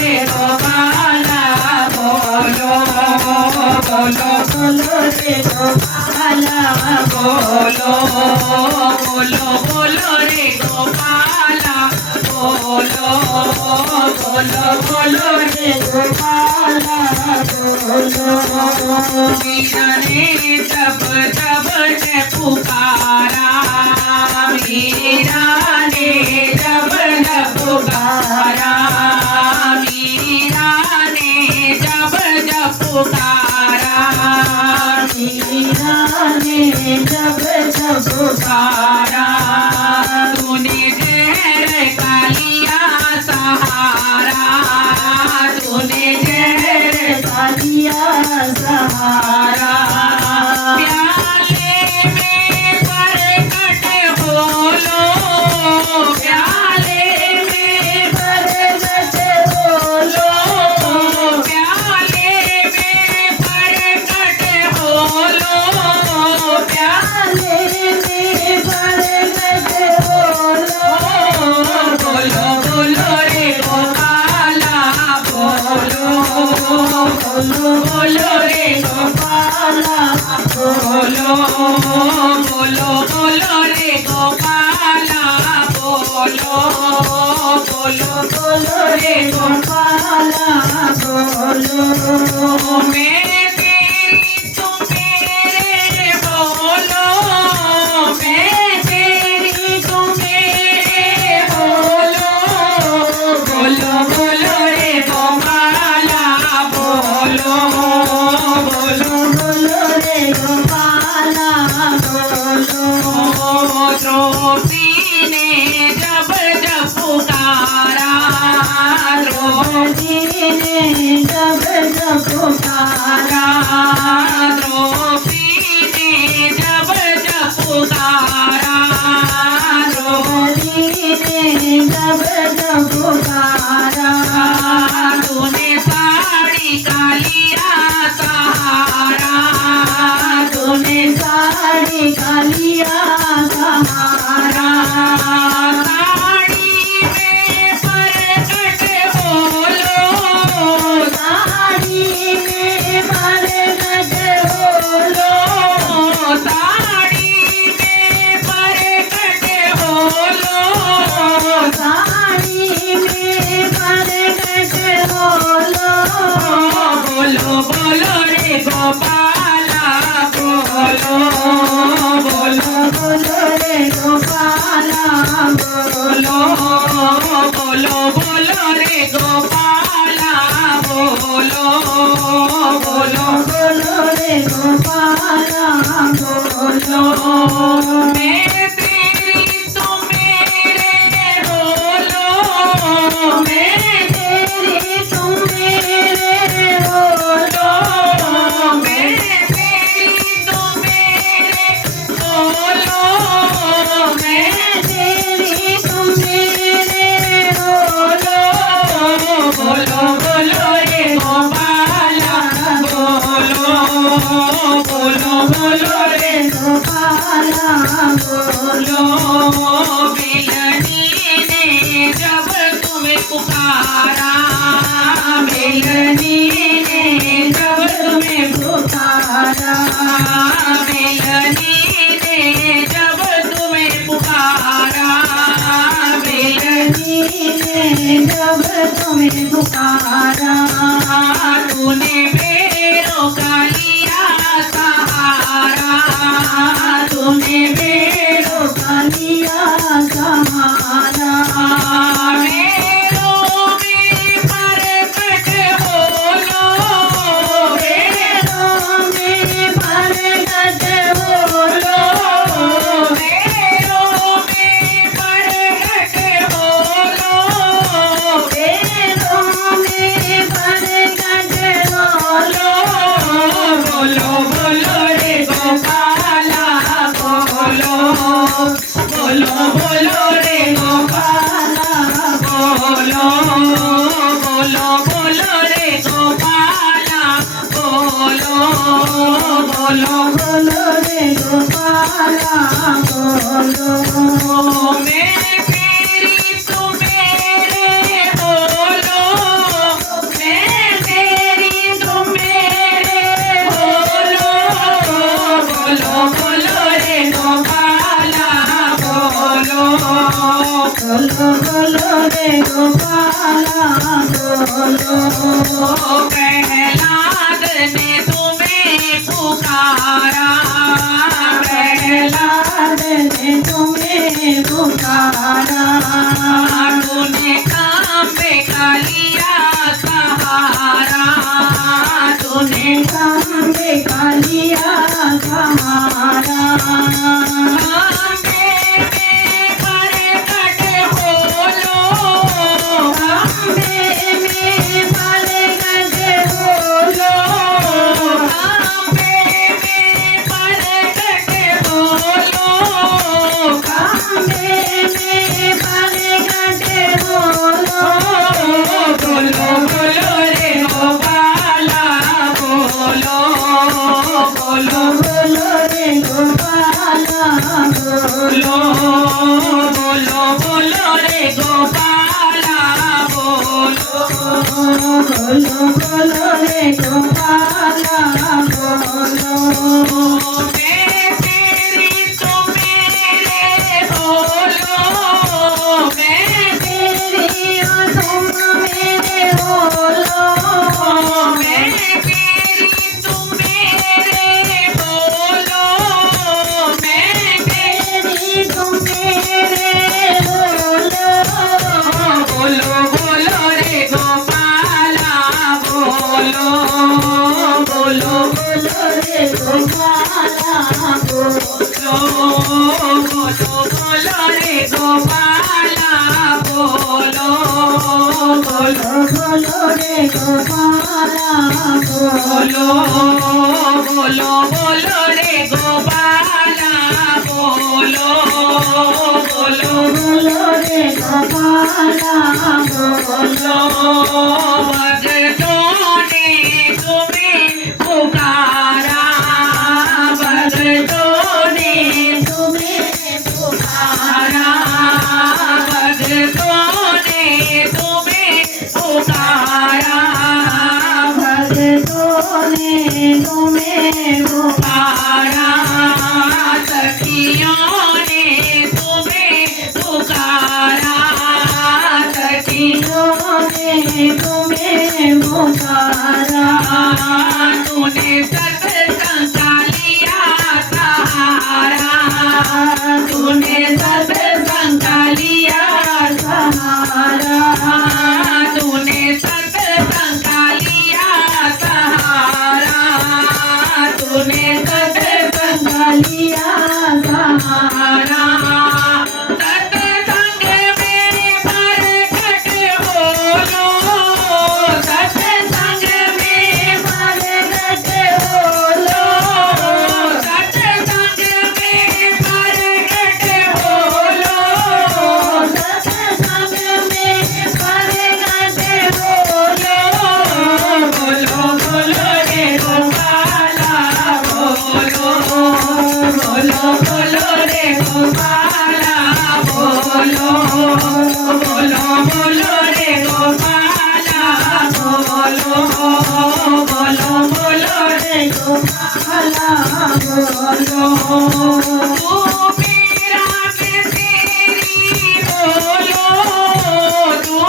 रे गोपाला बोलो बोलो बोलो रे गोपाला बोलो बोलो बोलो रे गोपाला बोलो बोलो बोलो रे गोपाला बोलो मीरा ने जब जब ने पुकारा मीरा ने जब जब पुकारा मीरा ने जब जब पुकारा मीरा ने जब जब पुकारा तूने जहर का लिया सहारा तूने जहर का लिया सहारा प्याले में बरकत बोलो प्याले में बरकत बोलो प्याले में बरकत बोलो प्याले में बरकत बोलो बोलो बोलो रे गोपाला बोलो बोलो बोलो रे गोपाला बोलो बोलो बोलो रे गोपाला बोलो बोलो बोलो रे गोपाला बोलो मैं तेरी तू मेरे बोलो मैं तेरी तू मेरे बोलो बोलो बोलो रे गोपाला बोलो बोलो बोलो रे गोपाला बोलो द्रौपदी ने जब जब पुकारा द्रौपदी ने जब जब पुकारा द्रौपदी ने जब जब पुकारा द्रौपदी ने जब जब पुकारा तूने साड़ी का लिया सहारा तूने साड़ी का लिया सहारा साड़ी में बरकत बोलो साड़ी में बरकत बोलो साड़ी में बरकत बोलो साड़ी में बरकत बोलो बोलो बोलो रे गोपाला बोलो बोलो बोलो रे गोपाला बोलो बोलो बोलो रे गोपाला बोलो बोलो बोलो रे गोपाला बोलो मैं तेरी तू मेरे बोलो मैं तेरी तू मेरे बोलो मैं तेरी तू मेरे बोलो मैं तेरी तू मेरे बोलो बोलो बोलो रे गोपाला बोलो बोलो बोलो रे गोपाला बोलो मिलनी ने जब तुम्हें पुकारा मिलनी ने जब तुम्हें पुकारा मिलनी ने जब तुम्हें पुकारा मिलनी ने जब तुम्हें पुकारा तूने मेरों का लिया सहारा तूने मेरों का लिया सहारा मेरों में बरकत बोलो मेरों में बरकत बोलो मेरों में बरकत बोलो मेरों में बरकत बोलो बोलो बोलो रे गोपाला बोलो बोलो बोलो रे गोपाला बोलो बोलो बोलो रे गोपाला बोलो बोलो बोलो रे गोपाला बोलो मैं तेरी तू मेरे बोलो रे गोपाला बोलो। प्रहलाद ने तुम्हें पुकारा, प्रहलाद ने तुम्हें पुकारा, तूने कांबे का लिया सहारा, तूने कांबे का लिया सहारा। कांबे में बरकत बोलो, कांबे में बरकत बोलो, कांबे में बरकत बोलो, कांबे में बरकत बोलो। बोलो बोलो रे गोपाला बोलो, बोलो बोलो रे गोपाला बोलो। बोलो बोलो रे गोपाला बोलो, बोलो बोलो रे गोपाला बोलो। मैं तेरी तुम मेरे बोलो, मैं तेरी और तुम मेरे बोलो, मैं तेरी तुम मेरे बोलो, मैं तेरी तुम मेरे बोलो। बोलो बोलो रे गोपाला बोलो, बोलो बोलो रे गोपाला बोलो। बोलो बोलो रे गोपाला बोलो, बोलो बोलो रे गोपाला बोलो। बोलो बोलो रे गोपाला बोलो, बोलो बोलो रे गोपाला बोलो। भक्तों ने तुम्हें पुकारा, भक्तों ने तुम्हें पुकारा, भक्तों ने तुम्हें पुकारा, भक्तों ने तुम्हें पुकारा, सखियों ने तुम्हें पुकारा, सखियों ने तुम्हें पुकारा। तूने सत्संग का लिया सहारा, तूने सत्संग का लिया सहारा, तूने सत्संग का लिया सहारा, तूने सत्संग का लिया सहारा। सत्संग में बरकत बोलो, सत्संग में बरकत बोलो, सत्संग में बरकत बोलो, सत्संग में बरकत बोलो। बोलो बोलो रे गोपाला बोलो, बोलो बोलो रे गोपाला बोलो, बोलो बोलो रे गोपाला बोलो, बोलो बोलो रे गोपाला बोलो। तू